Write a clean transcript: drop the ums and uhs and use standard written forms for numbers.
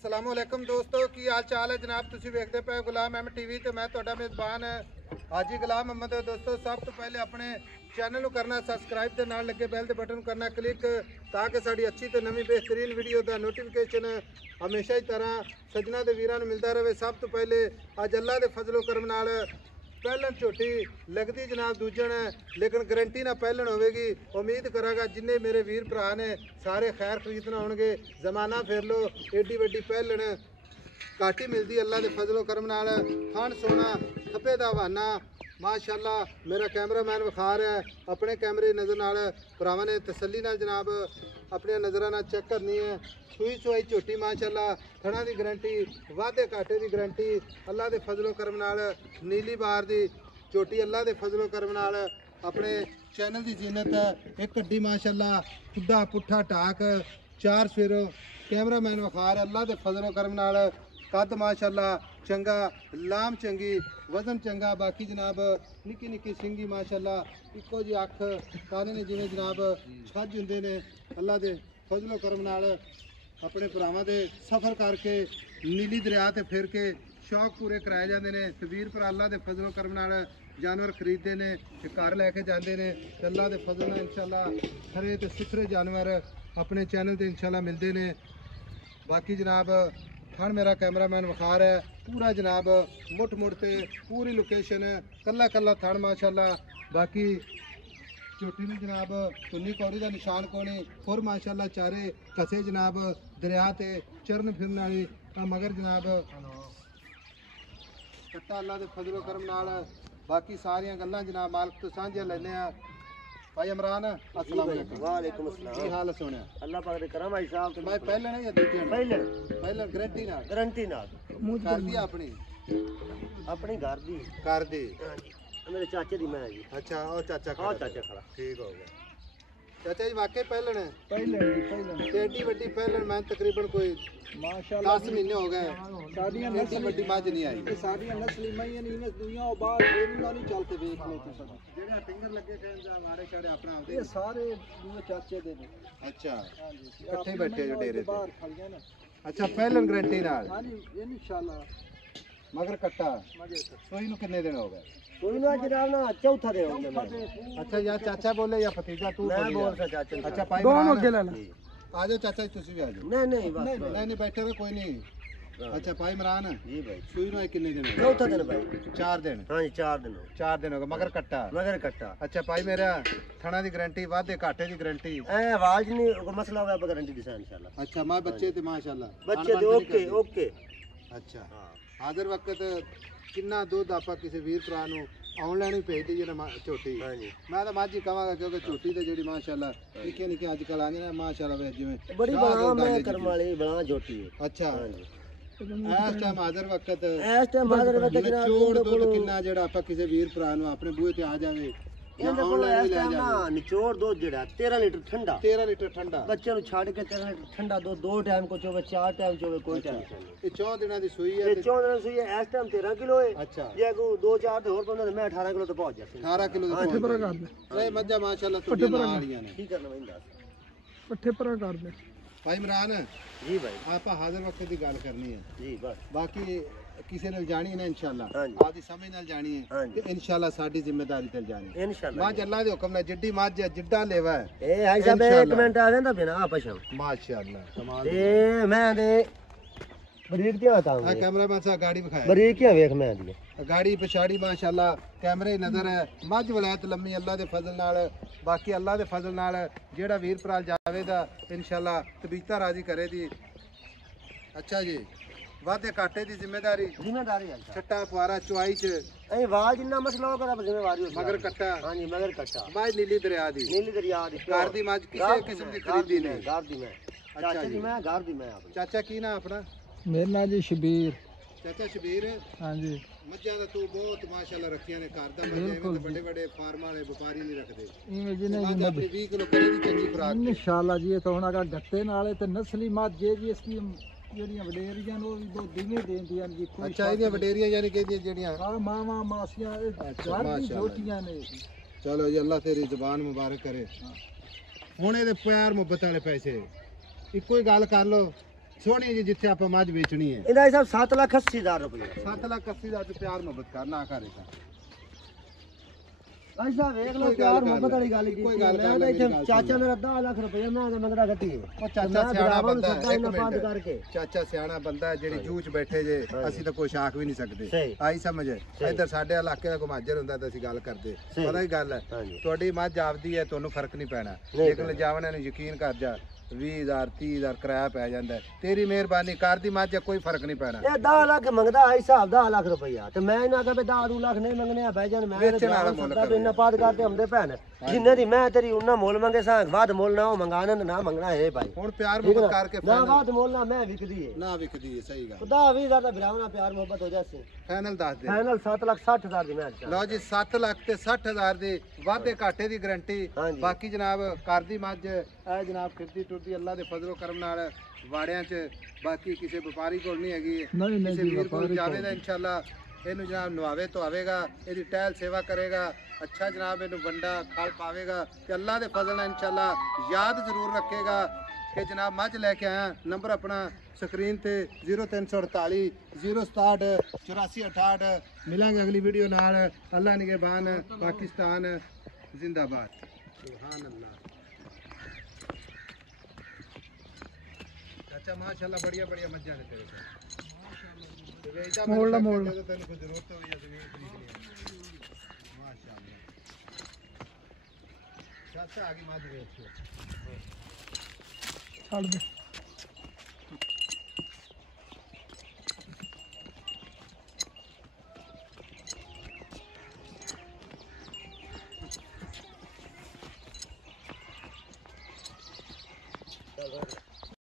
अस्सलामुअलैकुम दोस्तों की हाल चाल है जनाब। तुसी वेखदे पे गुलाम अहमद टीवी ते मैं तुहाडा मेज़बान हाजी गुलाम अहमद। दोस्तों सब तो पहले अपने चैनल को करना सबसक्राइब ते नाल लगे बैल दे बटन करना क्लिक ताकि साड़ी अच्छी ते नवी बेहतरीन वीडियो दा नोटिफिकेशन हमेशा ही तरह सजना दे वीरां नूं मिलदा रहे। सब तो पहले अज अल्लाह दे फजलो करम नाल पहलन झोटी लगती जनाब दूजन है, लेकिन गारंटी ना पहलन होगी। उम्मीद करागा जिन्ने मेरे वीर भरा ने सारे खैर खरीदना होंगे। जमाना फेर लो एडी वड्डी पहलन घाटी मिलती अल्लाह के फजलो करम नाल। खान सोना खपे दा बहाना माशाअल्लाह। मेरा कैमरामैन विखा रहा है अपने कैमरे नज़र नाल भरावां ने तसल्ली नाल जनाब अपने नज़रां नाल चेक करनी है। सूई सुई झोटी माशाअल्लाह, थणा की गारंटी, वाधे घाटे की गारंटी अल्लाह के फजलो करम नाल। नीली बार की झोटी अल्लाह के फजलो करम नाल अपने चैनल की जीनत है। एक कड्डी माशाअल्लाह खुदा पुट्ठा टाक चार सवेरों कैमरामैन विखा रहा अल्लाह के फजलो करम नाल। कद माशाअल्लाह चंगा, लाम चंगी, वजन चंगा। बाकी जनाब निक्की निक्की सिंगी माशाअल्लाह, इको जी अख काने ने जिवें जनाब छज हुंदे ने। अल्लाह के फजलो करम नाल अपने भरावां दे सफ़र करके नीली दरिया ते फिर के शौक पूरे कराए जाते हैं। वीर भरा अल्लाह के फजलो करम नाल जानवर खरीदते हैं ते घर लैके जाते हैं। अल्लाह के फजल नाल इंशाअल्लाह खरे ते सुथरे जानवर अपने चैनल ते इंशाअल्लाह मिलते हैं। बाकी जनाब थान मेरा कैमरामैन विखा रहा है पूरा जनाब मुठ मुठ ते पूरी लोकेशन कला कला थान माशाअल्लाह। बाकी झोटी में जनाब सुन्नी कौड़ी का निशान कोनी और माशाअल्लाह चारे कसे जनाब दरिया ते चरण फिरन वाली मगर जनाब कट्टा अल्लाह के फजलो करम नाल। बाकी सारिया गल्लां जनाब मालक तो सांझियां लैने आ। भाई इमरान अस्सलाम वालेकुम। वालेकुम अस्सलाम। की हाल है सोने? अल्लाह पाक दे करम भाई साहब। मैं पहले नहीं या दूजे पहले गारंटी नाल गारंटी नाल कर दी अपनी अपनी घर दी। कर दी हां जी, मेरे चाचे दी मैं जी। अच्छा और चाचा हां चाचा खड़ा ठीक हो गया। चाचा जी वाकई पहलन है पहले एडी वड्डी पहलन मैं तकरीबन कोई माशाअल्लाह 10 महीने हो गए साडियां एडी वड्डी मज नहीं आई। ये साडियां नस्ली मईयां नहीं इन्हें दुनिया और बाहर देना नहीं चलते देख लो तुम सब। जेड़ा टिंगर लगे कहंदा मारे छड़े अपना आपदे ये सारे दूए चाचे दे ने। अच्छा हां जी, इकट्ठे बैठे जो डेरे ते। बाहर खड़ गए ना। अच्छा पहलन गारंटी नाल हां जी, इंशाअल्लाह मगर कट्टा मजे से सोई नु कितने दिन हो गए? कोई ना जनाब ना चौथा दे होंगे। अच्छा या चाचा बोले या भतीजा तू मैं बोले बोल यार? सा चाचा। अच्छा भाई दोनों के ले आ जाओ चाचा जी तुसी भी आ जाओ। नहीं बस नहीं बैठे रहो कोई नहीं। अच्छा भाई इमरान जी भाई सुई नु कितने दिन हो गए? चौथा दिन भाई। 4 दिन। हाँ जी 4 दिन हो 4 दिन हो गए मगर कट्टा। मगर कट्टा। अच्छा भाई मेरा थना की गारंटी वाधे घाटे की गारंटी। आवाज नहीं कोई मसला होगा गारंटी दिसा इंशाल्लाह। अच्छा मैं बच्चे ते माशाअल्लाह बच्चे दे ओके ओके। अच्छा हाजिर वक्त किन्ना दूध आपा किसी वीर भरा नु ऑनलाइन ही भेज दीजिए ना झोटी। हाँ जी मैं तो मज ही कहांगा क्योंकि झोटी ते जेडी माशाअल्लाह निक्के निक्के अजकल आंदी ना माशाअल्लाह वे जिवें बड़ी बड़ा मैं करम वाली बड़ा झोटी है। अच्छा हाँ जी इस टाइम हाजिर वक्त इस टाइम हाजिर वक्त जनाब निचोड़ दूध किन्ना जेड़ा आपा किसी वीर भरा नु अपने बूहे ते आ जावे या इनदे कोल ऑनलाइन इस ले टाइम ना जावे। निचोड़ दूध जेड़ा 13 लीटर ठंडा 13 लीटर ठंडा बच्चे नु छाड़ के 13 लीटर ठंडा दूध 2 टाइम को चोवे 4 टाइम चोवे कोई टेंशन नहीं। ये 4 दिना दी सुई है ये ते 14 दिन से ये इस टाइम 13 किलो है। अच्छा जे को 2-4 ते और बंदा मैं 18 किलो तो पहुंच जासे। 18 किलो हाँ जी। नहीं मज्जा माशाअल्लाह तो नालियां ने। ठीक करना वहिंदा पट्ठे पर कर दे भाई इमरान जी भाई आपा हाजिर वक्त की गल करनी है। जी बस बाकी किसी ने जानी है ना इंशाल्लाह हाँ जी। आदि समझ नाल जानी हाँ है जी। कि इंशाल्लाह साडी जिम्मेदारी ते जानी है। इंशाल्लाह मां अल्लाह दे हुक्म नाल जिड्डी मां जिड्डा लेवा है ए भाई साहब एक इंशाल्लाह। मिनट आ वेंदा बिना पछम माशाअल्लाह कमाल ए मैं दे बरीक दिया आ बताऊं कैमरामैन सा गाड़ी दिखाया बरीक क्या वेख मैं दी गाड़ी पिछाड़ी माशाअल्लाह कैमरे नजर है। मज वलायत लम्मी अल्लाह दे फजल नाल। बाकी अल्लाह दे फजल नाल जेड़ा वीर भरा जावेगा इंशाल्लाह तबीयत राजी करे दी। अच्छा जी वादे काटे दी जिम्मेदारी जिम्मेदारी है छट्टा फुआरा चुआई च ए आवाज इतना मसला होगा अब जिम्मेवारी हो मगर कट्टा हां जी मगर कट्टा माज नीली दरिया दी नीली दरिया दी घर दी मज किसी किस्म दी खरीदी नहीं। घर दी मैं चाचा जी। जी मैं घर दी मैं आप चाचा की ना अपना मेरा नाम जी शबीर। चाचा शबीर हाँ जी मज्जा दा तू बहुत माशाअल्लाह रखियां ने घर दा मज्जा इवें ते बड़े बड़े फार्म वाले व्यापारी नहीं रखदे। इवें जिन्हें मज अपनी 20 किलो करे दी चंगी खुराक दी। इंशाल्लाह जी ये तो होना का गत्ते नाले ते नस्ली मत जे जी इसकी ਜਿਹੜੀਆਂ ਵਡੇਰੀਆਂ ਨੇ ਉਹ ਵੀ ਦੋ ਦਿਵੇਂ ਦੇਂਦੀਆਂ ਨੇ ਜੀ ਕੋਈ अच्छा ਇਹਦੀਆਂ ਵਡੇਰੀਆਂ ਯਾਨੀ ਕਿ ਇਹਦੀਆਂ ਜਿਹੜੀਆਂ ਆ ਮਾਵਾ ਮਾਸੀਆਂ ਇਹ अच्छा, ਘਰ ਦੀ माशाअल्लाह। ਛੋਟੀਆਂ ਨੇ चलो जी अल्लाह तेरी जुबान मुबारक करे। ਹੁਣ ਇਹਦੇ ਪਿਆਰ ਮੁਹੱਬਤ ਵਾਲੇ ਪੈਸੇ ਇੱਕੋ ਹੀ ਗੱਲ ਕਰ ਲੋ ਸੋਹਣੀ ਜੀ ਜਿੱਥੇ ਆਪਾਂ ਮੱਝ ਵੇਚਣੀ ਹੈ ਇਹਦਾ ਹਿਸਾਬ 7,80,000 रुपये 7,80,000 ਤੇ ਪਿਆਰ ਮੁਹੱਬਤ ਕਰਨਾ ਘਰੇ ਦਾ ਭਾਈ ਸਾਹਿਬ ਵੇਖ ਲਓ ਕੋਈ ਪਿਆਰ ਗੱਲ ਮੁਹੱਬਤ ਵਾਲੀ ਗੱਲ ਕੋਈ ਕੀਤੀ ਗੱਲ ਮੈਂ ਕਰ ਤਾਂ ਲੈ, ਇੱਥੇ ਮੇਰੀ ਗੱਲ ਚਾਚਾ ਸੁਣ। ਮੇਰਾ 10 ਲੱਖ ਰੁਪਏ ਮੈਂ ਮੰਗਦਾ ਗੱਟੀ ਉਹ ਚਾਚਾ ਸਿਆਣਾ ਬੰਦਾ ਹੈ, ਇੱਕ ਬੰਦ ਮਿੰਟ ਕਰਕੇ ਚਾਚਾ ਸਿਆਣਾ ਬੰਦਾ ਹੈ, ਜਿਹੜੀ ਜੂਝ ਬੈਠੇ ਜੇ ਅਸੀਂ ਤਾਂ ਕੁਛ ਆਖ ਵੀ ਨਹੀਂ ਸਕਦੇ ਸਹੀ। ਆਈ ਸਮਝ ਇੱਧਰ ਸਾਡੇ ਇਲਾਕੇ ਦਾ ਗੁਮਾਜਰ ਹੁੰਦਾ ਤਾਂ ਅਸੀਂ ਗੱਲ ਕਰਦੇ ਪਤਾ ਹੀ ਗੱਲ ਹੈ ਹਾਂਜੀ। ਤੁਹਾਡੀ ਮੱਝ ਆਪਦੀ ਹੈ ਤੁਹਾਨੂੰ ਫਰਕ ਨਹੀਂ ਪੈਣਾ ਨਹੀਂ ਲੇਕਿਨ ਲਿਜਾਵਣਾ ਨੂੰ ਯਕੀਨ ਕਰ ਜਾ 20,000 30,000 ਕਿਰਾਇਆ ਪੈ ਜਾਂਦਾ ਹੈ। ਤੇਰੀ ਮਿਹਰਬਾਨੀ ਕਰ ਦੀ ਮੱਝ ਹੈ, ਕੋਈ ਫਰਕ ਨਹੀਂ ਪੈਣਾ ਇਹ 10 ਲੱਖ ਮੰਗਦਾ ਹੈ ਹਿਸਾਬ 10 ਲੱਖ ਰੁਪਇਆ ਤੇ ਮੈਂ ਇਹਨਾਂ ਕਹੇ 10 ਲੱਖ ਨਹੀਂ ਮੰਗਨੇ ਆ ਭਾਈ ਜਾਨ ਮੈਂ ਵੇਚਣ ਵਾਲਾ ਮੁੱਲ ਤਾਂ ਇੰਨਾ ਪਾਦ ਕਰਦੇ ਹੁੰਦੇ ਭੈਣ ਜਿੰਨੇ ਦੀ ਮੈਂ ਤੇਰੀ ਉਹਨਾਂ ਮੁੱਲ ਮੰਗੇ ਸਾਂ ਬਾਅਦ ਮੁੱਲ ਨਾ ਉਹ ਮੰਗਾਣਾ ਨਾ ਮੰਗਣਾ ਹੈ ਭਾਈ ਹੁਣ ਪਿਆਰ ਠੀਕ ਮੁਹੱਬਤ ਨਾ? ਕਰਕੇ ਨਾ ਫਾਈਨਲ ਬਾਅਦ ਮੁੱਲ ਨਾ ਮੈਂ ਵਿਕਦੀ ਹੈ ਨਾ ਵਿਕਦੀ ਹੈ ਸਹੀ ਗੱਲ ਖੁਦਾ 20,000 ਦਾ ਬਿਰਾਵਣਾ ਪਿਆਰ ਮੁਹੱਬਤ ਹੋ ਜਾਸੀ ਫਾਈਨਲ ਦੱਸ ਦੇ ਫਾਈਨਲ 7,60,000 ਦੀ ਮੈਂ ਲਓ ਜੀ 7 ਲੱਖ ਤੇ 60,000 ਦੀ ਵਾਧੇ ਘਾਟੇ ਦੀ ਗਾਰੰਟੀ ਹਾਂਜੀ। ਬਾਕੀ ਜਨਾਬ ਘਰ ਦੀ ਮੱਝ ਇਹ ਜਨਾਬ ਫਿਰਦੀ ਟੁਰਦੀ ਅੱਲਾ ਦੇ ਫਜ਼ਲੋ ਕਰਮ ਨਾਲ ਵਾੜਿਆਂ 'ਚ ਬਾਕੀ ਕਿਸੇ ਵਪਾਰੀ ਕੋਲ ਨਹੀਂ ਹੈਗੀ ਨਹੀਂ ਕਿਸੇ ਜੀ ਵੀਰ ਕੋਲ ਵਪਾਰੀ ਜਾਵੇ ਤਾਂ ਇਨਸ਼ਾਅੱਲਾ ਇਹਨੂੰ ਜਨਾਬ ਨਵਾਵੇ ਤੋਂ ਆਵੇਗਾ ਇਹਦੀ ਟਹਿਲ ਸੇਵਾ ਕਰੇਗਾ ਅੱਛਾ ਜਨਾਬ ਇਹਨੂੰ ਵੰਡਾ ਖਾਲ ਪਾਵੇਗਾ ਤੇ ਅੱਲਾ ਦੇ ਫਜ਼ਲ ਨਾਲ ਇਨਸ਼ਾਅੱਲਾ ਯਾਦ ਜ਼ਰੂਰ ਰੱਖੇਗਾ ਕਿ ਜਨਾਬ ਮੱਝ ਲੈ ਕੇ ਆਇਆ ਨੰਬਰ ਆਪਣਾ ਸਕਰੀਨ ਤੇ 0348 067 8468 ਮਿਲਾਂਗੇ ਅਗਲੀ ਵੀਡੀਓ ਨਾਲ ਅੱਲਾ ਨਿਗਹਿਬਾਨ ਪਾਕਿस्तान जिंदाबाद सुभान अल्लाह चाचा माशाल्लाह बढ़िया बढ़िया मज्जा ने तेरे को मोड़ ला, मोड़ ला। तेन को जरूरत हो या जमीन खरीदनी है माशाल्लाह चाचा आगे माज रहे हो ਛੱਡ ਦੇ